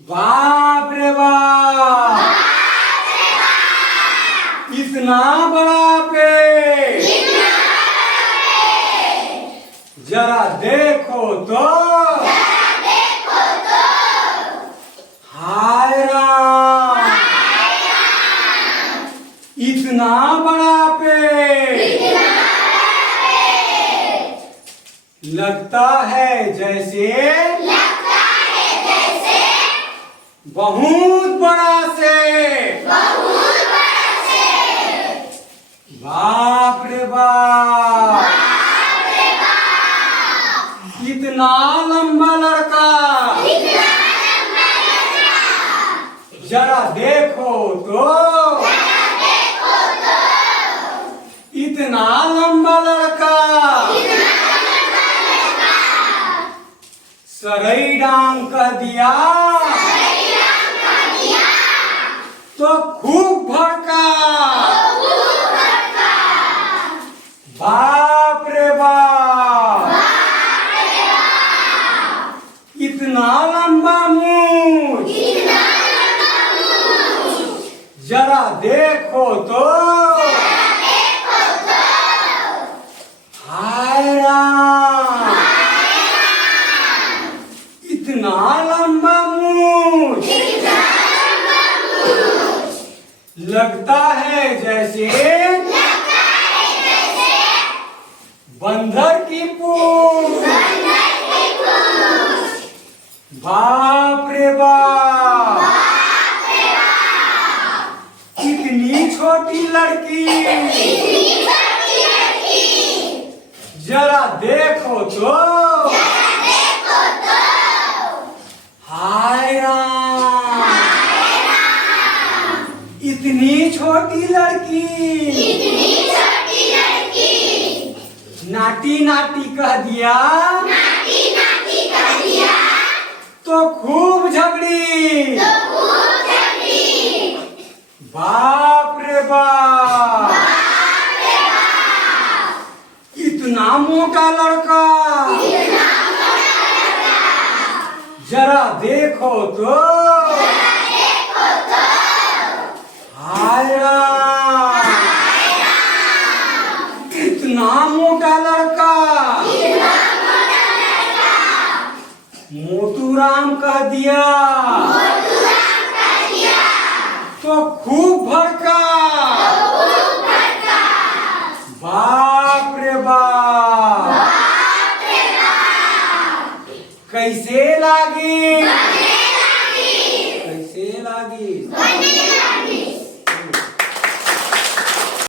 बाप रे बाप, इतना बड़ा पेड़, जरा देखो तो, हाय राम, इतना बड़ा पेड़, लगता है जैसे बहुत बड़ा से, बाप रे बाप, इतना लंबा लड़का, जरा देखो तो, इतना लंबा लड़का, सरई डांग कह दिया तो खूब भड़का, बाप रे बाप, इतना लंबा मूंछ, जरा देखो तो, हाय राम, इतना लंबा मूंछ, लगता है जैसे बंदर की पूंछ, बाप रे बाप, इतनी छोटी लड़की, जरा देखो तो, हाय राम, इतनी छोटी लड़की, नाटी नाटी कह दिया तो खूब झगड़ी, बाप रे बाप, इतना मोटा लड़का, जरा देखो तो, हाय राम, इतना मोटा लड़का, मोटू राम कह दिया तो खूब भड़का, बाप रे बाप, कैसे लागी, कैसे लागी।